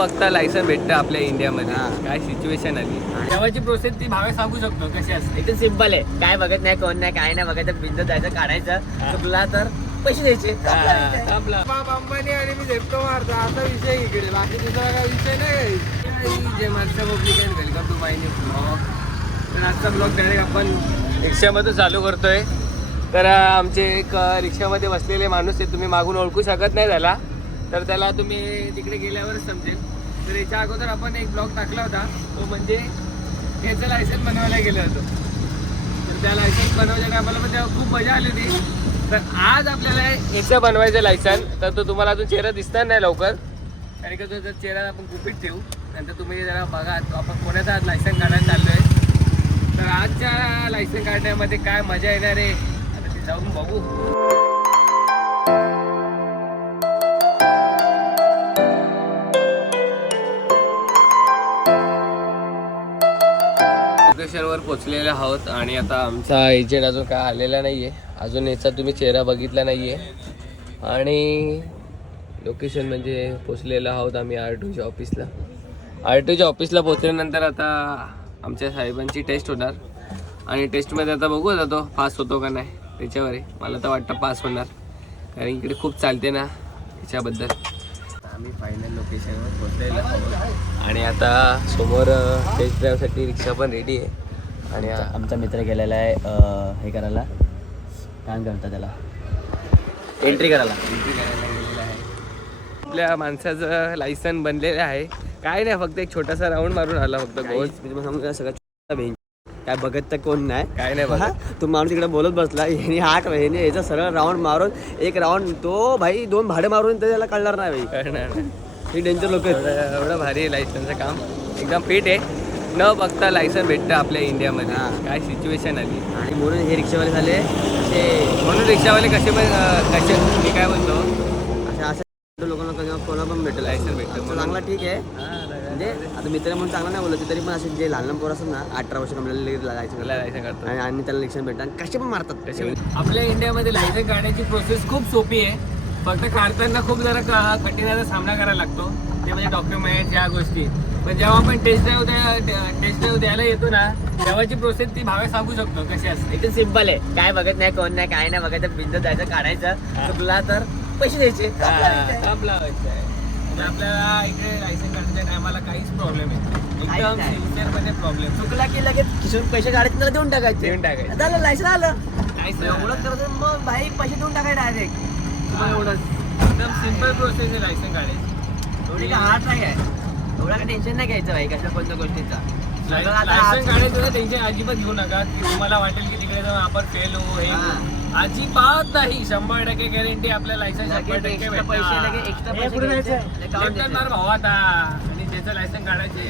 फक्त लायसन भेटतं आपल्या इंडियामध्ये. काय सिच्युएशन आली? तेव्हाची प्रोसेस ती भावे सांगू शकतो कशी असते? एकदम सिंपल आहे. काय बघत नाही कोण नाही काय नाही बघायचं बिंद जायचं काढायचं चुकला तर पैसे द्यायचे. अंबानी आणि मी झेपटो मारतो असा विषय इकडे. बाकी दुसरा काय विषय नाही. जे मागचा public welcome to my new blog तर आजचा ब्लॉग डायरेक्ट आपण रिक्षामधून चालू करतोय. तर आमचे एक रिक्षामध्ये बसलेले माणूस आहे तुम्ही मागून ओळखू शकत नाही त्याला. तर त्याला तुम्ही तिकडे गेल्यावरच समजेल. तर याच्या अगोदर आपण एक ब्लॉग टाकला होता. तो म्हणजे याचं लायसन बनवायला गेलो होतो. तर त्या लायसन्स बनवायच्या टायमाला पण तेव्हा खूप मजा आली होती. तर आज आपल्याला याचं बनवायचं लायसन तर तो तुम्हाला अजून चेहरा दिसणार नाही लवकर. कारण का तो जर चेहरा आपण गुपित ठेवू नंतर तुम्ही जरा बघा आपण कोणाचा आज लायसन काढायला चाललो आहे तर आजच्या लायसन काढण्यामध्ये काय मजा येणार आहे आता ते जाऊन बघू. लोकेशनवर पोचलेले आहोत आणि आता आमचा एजंट अजून काय आलेला नाही आहे अजून याचा तुम्ही चेहरा बघितला नाही आहे आणि लोकेशन म्हणजे पोचलेलो आहोत आम्ही आर टूच्या ऑफिसला आर टूच्या ऑफिसला पोचल्यानंतर आता आमच्या साहेबांची टेस्ट होणार. आणि टेस्टमध्ये आता बघू आता तो पास होतो का नाही त्याच्यावर आहे मला तर वाटतं पास होणार. कारण इकडे खूप चालते ना त्याच्याबद्दल. आम्ही फायनल लोकेशनवर आहोत. आणि आता समोर टेस्ट ड्राईव्हसाठी रिक्षा पण रेडी आहे. आणि आमचा मित्र गेलेला आहे हे करायला. काय म्हणतात त्याला. एंट्री करायला. एंट्री करायला गेलेला आहे. आपल्या माणसाचं लायसन बनलेलं आहे. काय नाही फक्त एक छोटासा राऊंड मारून आला फक्त गोल सगळं छोटा भेंड काय बघत तर कोण नाही. काय नाही बघा तो माणूस तिकडे बोलत बसला ह्याने आठ ह्याने याचा सरळ राऊंड मारून एक राऊंड तो भाई दोन भाडे मारून तर त्याला कळणार नाही भाई. ही डेंजर लोक एवढं भारी आहे लायसनचं काम. एकदम फिट आहे. न बघता लायसन भेटतं आपल्या इंडियामध्ये हा. काय सिच्युएशन आली. आणि म्हणून हे रिक्षावाले झाले. असे म्हणून रिक्षावाले कसे पण कसे मी काय बोलतो असे असे लोकांना कधी कोणा पण भेटेल. लायसन भेटतं तो चांगला ठीक आहे. म्हणजे आता मित्र म्हणून चांगला नाही बोलत तरी पण असे जे लहान लहान पोरं असतात ना अठरा वर्ष कमलेले लागायचे मला लायसन काढतो आणि आणि त्याला रिक्षा भेटतात आणि कसे पण मारतात. कसे आपल्या इंडियामध्ये लायसन काढण्याची प्रोसेस खूप सोपी आहे. फक्त काढताना खूप जरा कठीणाचा सामना करायला लागतो. ते म्हणजे डॉक्युमेंट या गोष्टी. पण जेव्हा आपण टेस्ट ड्राईव्ह द्या टेस्ट ड्राईव्ह द्यायला येतो ना तेव्हाची प्रोसेस ती भावे सांगू शकतो. कशी असते. एकदम सिंपल आहे. काय बघत नाही कोण नाही काय नाही बघायचं बिंद जायचं काढायचं. चुकला तर पैसे द्यायचे. आपल्याला इकडे लायसन टायमाला काहीच प्रॉब्लेम आहे एकदम नाही. सिन्सिअरमध्ये प्रॉब्लेम चुकला की लगेच पैसे काढायचे त्याला देऊन टाकायचे. देऊन टाकायचे. झालं लायसन आलं. काहीच एवढं मग भाई पैसे देऊन टाकाय डायरेक्ट नाही एवढंच एकदम सिंपल प्रोसेस आहे लायसन काढायची. एवढी काय हार्ड नाही आहे. एवढा काय टेन्शन नाही घ्यायचं भाई कशा कोणत्या गोष्टीचा. सगळं आता लायसन आज- काढायचं टेन्शन अजिबात घेऊ नका. की तुम्हाला वाटेल की तिकडे जाऊन आपण फेल होऊ हे हा. होऊ. अजिबात नाही. शंभर टक्के गॅरंटी आपल्या लायसन शंभर लगेच टक्के एक्स्ट्रा पैसे लगेच एक्स्ट्रा पैसे घ्यायचे, ते काढून भेटणार द्यायचे. भाऊ आता ज्याचं लायसन काढायचे.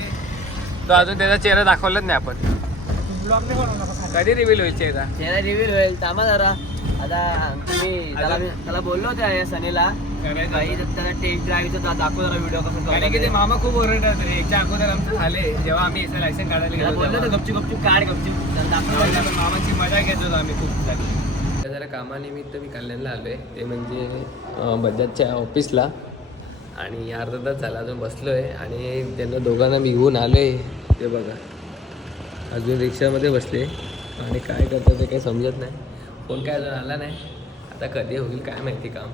तो अजून त्याचा चेहरा दाखवलाच नाही आपण. कधी रिव्हील होईल चेहरा? चेहरा रिव्हील होईल. थांबा जरा. आता तुम्ही त्याला त्याला बोललो होते सनीला. त्याला टेस्ट ड्राईव्हचं दाखव जरा व्हिडिओ कारण की ते. मामा खूप ओरडतात रे. याच्या अगोदर आमचं झाले. जेव्हा आम्ही याचं लायसन काढायला गेलो बोललो गपचूप गपचूप काढ गपचूप. मामाची मजा घेत होतो आम्ही खूप सारी. जरा कामानिमित्त मी कल्याणला आलो आहे ते म्हणजे बजाजच्या ऑफिसला आणि अर्धा तास झाला अजून बसलो आहे आणि त्यांना दोघांना मी घेऊन आलो आहे ते बघा. अजून रिक्षामध्ये बसले. आणि काय करतात ते काही समजत नाही. फोन काय अजून आला नाही. आता कधी होईल काय माहिती काम.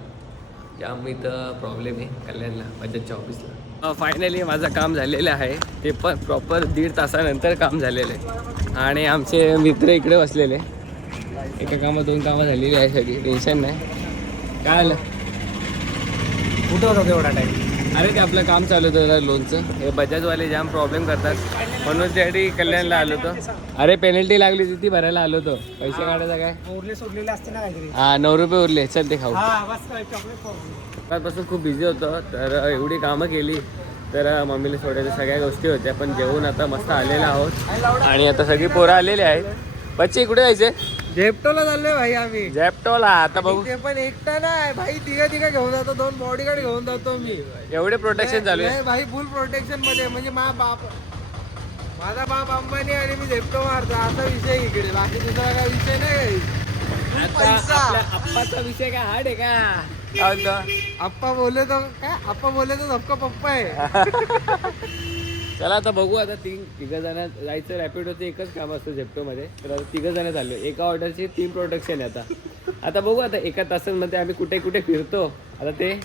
जाम इथं प्रॉब्लेम आहे कल्याणला बजाजच्या ऑफिसला फायनली माझं काम झालेलं आहे. ते पण प्रॉपर दीड तासानंतर काम झालेलं आहे. आणि आमचे मित्र इकडे बसलेले. एका कामात दोन कामं झालेली आहे सगळी. टेन्शन नाही. काय आलं कुठं होता तेवढा टाइम अरे ते आपलं काम चालू होतं लोनचं हे बजाजवाले जाम प्रॉब्लेम करतात. म्हणून त्यासाठी कल्याणला आलो होतो. अरे पेनल्टी लागली होती ती भरायला आलो होतो. पैसे काढायचा काय? उरले सोडलेले असते ना काहीतरी. हा नऊ रुपये उरले. चल ते खाऊ. हा सकाळपासून खूप बिझी होतो तर एवढी कामं केली तर मम्मीला सोडायच्या सगळ्या गोष्टी होत्या पण जेवून आता मस्त आलेलो आहोत. आणि आता सगळी पोरं आलेली आहेत. बच्चे कुठे जायचे? झेपटोला चाललोय भाई आम्ही. झॅपटोला आता बघू. ते पण एकटा नाही. भाई तिघा तिघा घेऊन जातो दोन बॉडीगार्ड घेऊन जातो मी. एवढे प्रोटेक्शन चालू आहे? नाही, भाई फुल प्रोटेक्शनमध्ये म्हणजे मा बाप माझा बाप अंबानी आणि मी झेपटो मारतो. असा विषय इकडे. बाकी दुसरा काय विषय नाही आप्पाचा विषय काय? हार्ड आहे का? काय म्हणतो आप्पा बोले तो काय? आप्पा बोले तो सबका पप्पा आहे. चला आता बघू आता तीन तिघं जण जायचं रॅपिडोचं एकच काम असतं झेप्टोमध्ये. तर आता तिघं जण चाललो. एका ऑर्डरची तीन प्रोडक्शन आहे आता. आता बघू आता एका तासांमध्ये आम्ही कुठे कुठे फिरतो. आता ते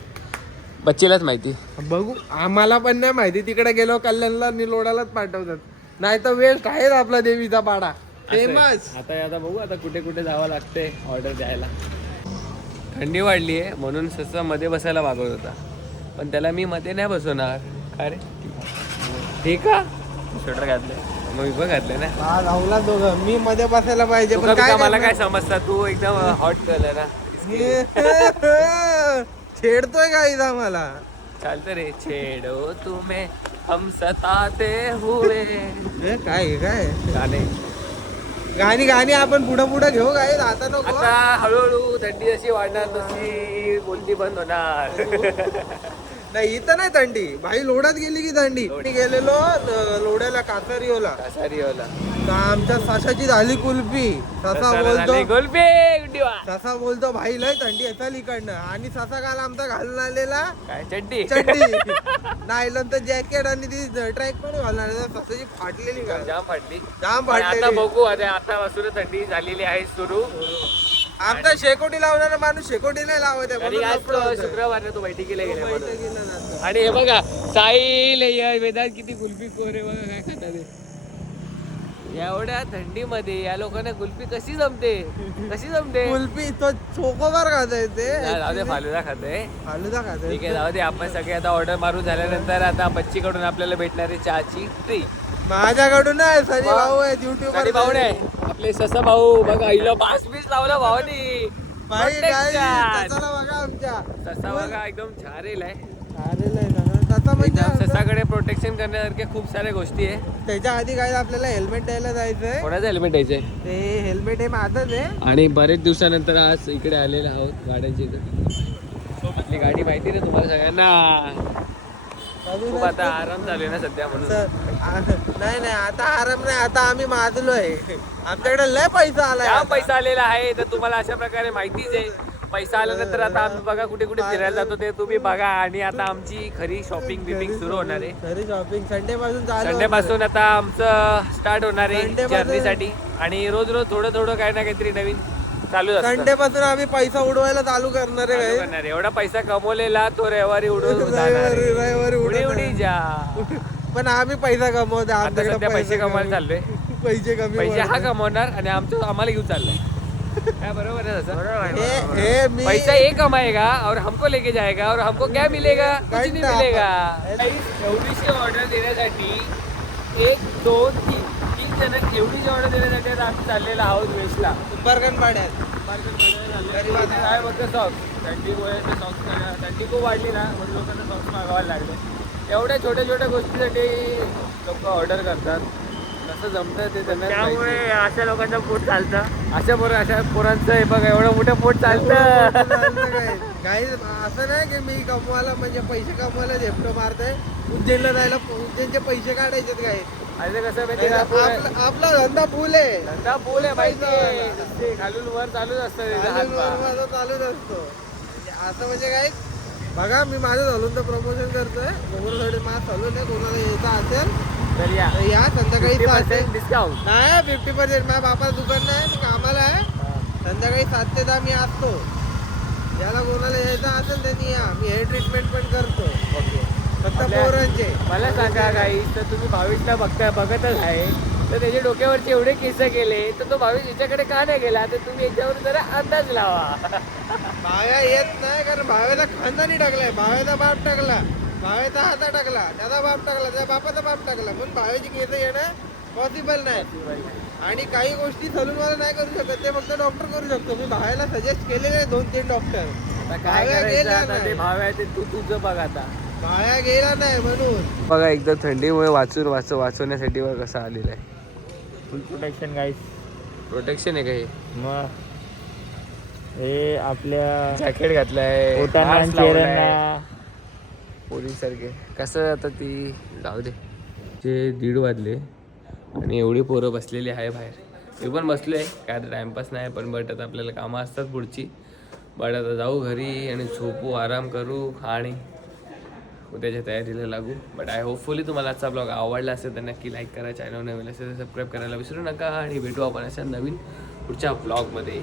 बच्चीलाच माहिती. बघू. आम्हाला पण नाही माहिती. तिकडे गेलो कल्याणला निलोडालाच पाठवतात. नाही तर वेळ आहेच आपला देवीचा पाडा. फेमस आता आता बघू आता कुठे कुठे जावं लागते ऑर्डर द्यायला. थंडी वाढली आहे म्हणून ससा मध्ये बसायला मागवत होता. पण त्याला मी मध्ये नाही बसवणार. काय ठीक का? स्वेटर घातलं. मग मी पण घातलं ना. धावला दोघं. मी मध्ये बसायला पाहिजे तू पण काय का मला? काय समजता? तू एकदम हॉट कलर ना. छेडतोय का इथं मला चालतं रे छेडो तुम्हें. हम सताते हुए. हे काय हे काय? गाणे. गाणी गाणी आपण पुढं पुढं घेऊ काय आता नको. आता हळूहळू थंडी जशी वाढणार तशी बोलती बंद होणार. नाही इथं नाही थंडी भाई लोडात गेली की थंडी मी गेलेलो लोड्याला कासारीओला. कासारीवाला तर आमच्या साशाची झाली कुल्फी. ससा बोलतो गोलपे गुड्डीवा. ससा बोलतो भाई लय थंडी येतात इकडनं. आणि ससा काल आमचा घालून आलेला काय चड्डी? चड्डी. नायलॉन तर जॅकेट आणि ती ट्रॅक पण घालून आलेला. ससाची फाटलेली का जाम फाटली. जाम पण आता फाटलेली. बघू आता आतापासून थंडी झालेली आहे सुरू. आमचा शेकोटी लावणारा माणूस शेकोटी नाही लावत आहे तरी म्हणून आज लफडं होतंय. शुक्रवार तो बैठकीला गेला म्हणून. बैठकीला जातो. आणि हे बघा साईल हे वेदांत किती खोर आहे बघा काय खातात हे. एवढ्या थंडीमध्ये या लोकांना कुल्फी कशी जमते कशी जमते कुल्फी तो चोकोबार खाताय ते जाऊ दे फालुदा खाते फालुदा खाताय ठीक आहे जाऊ दे आपण सगळे आता ऑर्डर मारून झाल्यानंतर आता बच्चीकडून आपल्याला भेटणार आहे चहाची ट्री माझ्याकडून नाही सनी. भाऊ आहे युट्यूब आणि भाऊ नाही आपले ससा भाऊ बघा हिला बास बीस लावला भावानी. भाई Contact काय chat. त्याच्याला बघा आमच्या. ससा बघा एकदम छारेल आहे. अरे लय ससा. ससा म्हणजे एकदम असं- ससाकडे प्रोटेक्शन करण्यासारख्या खूप साऱ्या गोष्टी आहे. त्याच्या आधी काय आपल्याला हेल्मेट द्यायला जायचंय? कोणाचं हेल्मेट द्यायचंय? ते हेल्मेट हे माझंच आहे. आणि बरेच दिवसानंतर आज इकडे आलेले आहोत गाड्यांची आपली गाडी माहिती ना तुम्हाला सगळ्यांना? खूप आता आराम चालू आहे ना सध्या म्हणून. नाही नाही आता आराम नाही आता आम्ही माजलोय आमच्याकडे लय पैसा आता. पैसा आलेला आहे तर तुम्हाला अशा प्रकारे माहितीच आहे. पैसा आल्यानंतर आता आम्ही बघा कुठे कुठे फिरायला जातो ते तुम्ही बघा. आणि आता आमची खरी शॉपिंग बिपिंग सुरू होणार आहे. घरी शॉपिंग संडे पासून संडे पासून आता आमचं स्टार्ट होणार आहे जर्नीसाठी आणि रोज रोज थोडं थोडं काही ना काहीतरी नवीन चालू संडे पासून आम्ही पैसा उडवायला चालू करणार आहे आहे. एवढा पैसा कमवलेला तो रविवारी उडवून जाणार रविवारी- आहे. रविवारी उडवणार. उडी उडी जा पण आम्ही पैसा कमवतो आता आमच्याकडे सध्या पैसे कमी. कमवायला चाललोय. पैसे कमी पैसे हा पडतात. कमवणार आणि आमचं आम्हाला घेऊन चाललंय. काय बरोबर आहे तसं? हे हे मी पैसा ये कमाएगा और हमको लेके जाएगा और हमको क्या मिलेगा? कुछ नहीं. मिलेगा. एवढीशी ऑर्डर देण्यासाठी एक दोन तीन. तीन जण एवढीची ऑर्डर देण्यासाठी आता आम्ही चाललेलो आहोत वेस्टला. बर्गन पाड्यात काय बघतो सॉक्स? थंडी सॉक्स थंडी खूप वाढली ना म्हणून लोकांना सॉक्स मागवायला लागले. एवढ्या छोट्या छोट्या गोष्टीसाठी लोक ऑर्डर करतात. कसं जमतं ते त्यांना त्यामुळे अशा लोकांचं पोट चालतं. अशा पोर अशा पोरांचं हे बघा एवढं मोठं पोट चालतं. काही असं नाही की मी कमवायला म्हणजे पैसे कमवायला झेपटो मारतोय. उज्जैनला जायला उज्जैनचे पैसे काढायचे काय? आणि ते कसं माहिती आपला आपला धंदा फुल आहे. धंदा बोल आहे माहिती खालून वर चालूच असतं चालूच असतो. म्हणजे असं म्हणजे काय? बघा मी माझं सलूनचं प्रमोशन करतोय. गोगरसाठी माझं सलून आहे कोणाला यायचं असेल तर या. तर या संध्याकाळी सात डिस्काउंट नाही फिफ्टी पर्सेंट माझ्या बापाचं दुकान नाही मी कामाला आहे. संध्याकाळी सात ते दहा मी असतो. ज्याला कोणाला यायचं असेल त्यांनी या. मी हेअर ट्रीटमेंट पण करतो. ओके. फक्त आपल्या- पोरांचे. मला सांगा काही तर तुम्ही भावेशला बघता बघतच आहे. तर त्याच्या डोक्यावरचे एवढे केस गेले तर तो भावेश याच्याकडे का नाही गेला? तर तुम्ही याच्यावर जरा अंदाज लावा. भाव्या येत नाही कारण भाव्याचा खानदानी टाकलाय. भाव्याचा बाप टाकला भाव्याचा हाता टाकला त्याचा बाप टाकला त्या बापाचा बाप टाकला. म्हणून भाव्याची केस येणं पॉसिबल नाही. आणि काही गोष्टी सलूनवाला नाही करू शकत ते फक्त डॉक्टर करू शकतो. मी भाव्याला सजेस्ट केलेले आहे दोन तीन डॉक्टर आता काय करायचं ते नाही. भाव आहे ते तू तुझं बघ आता. भाव्या गेला नाही म्हणून. बघा एकदा थंडीमुळे वाचून वाच वाचवण्यासाठी वर कसं आलेलं आहे. फुल प्रोटेक्शन गाईस प्रोटेक्शन आहे का हे? मग हे आपल्या जॅकेट घातलंय पोटांना. चेहऱ्यांना. पोरीसारखे. कसं आता ती? जाऊ दे. जे दीड वाजले आणि एवढी पोरं बसलेली आहे बाहेर. मी पण बसलो आहे काय आता टाईमपास नाही पण बट आता आपल्याला कामं असतात पुढची. बट आता जाऊ घरी आणि झोपू आराम करू आणि उद्याच्या तयारीला लागू. बट आय होपफुली तुम्हाला आजचा ब्लॉग आवडला असेल तर नक्की लाईक करा चॅनल नवीन असेल तर सबस्क्राईब करायला विसरू नका. आणि भेटू आपण अशा नवीन पुढच्या ब्लॉगमध्ये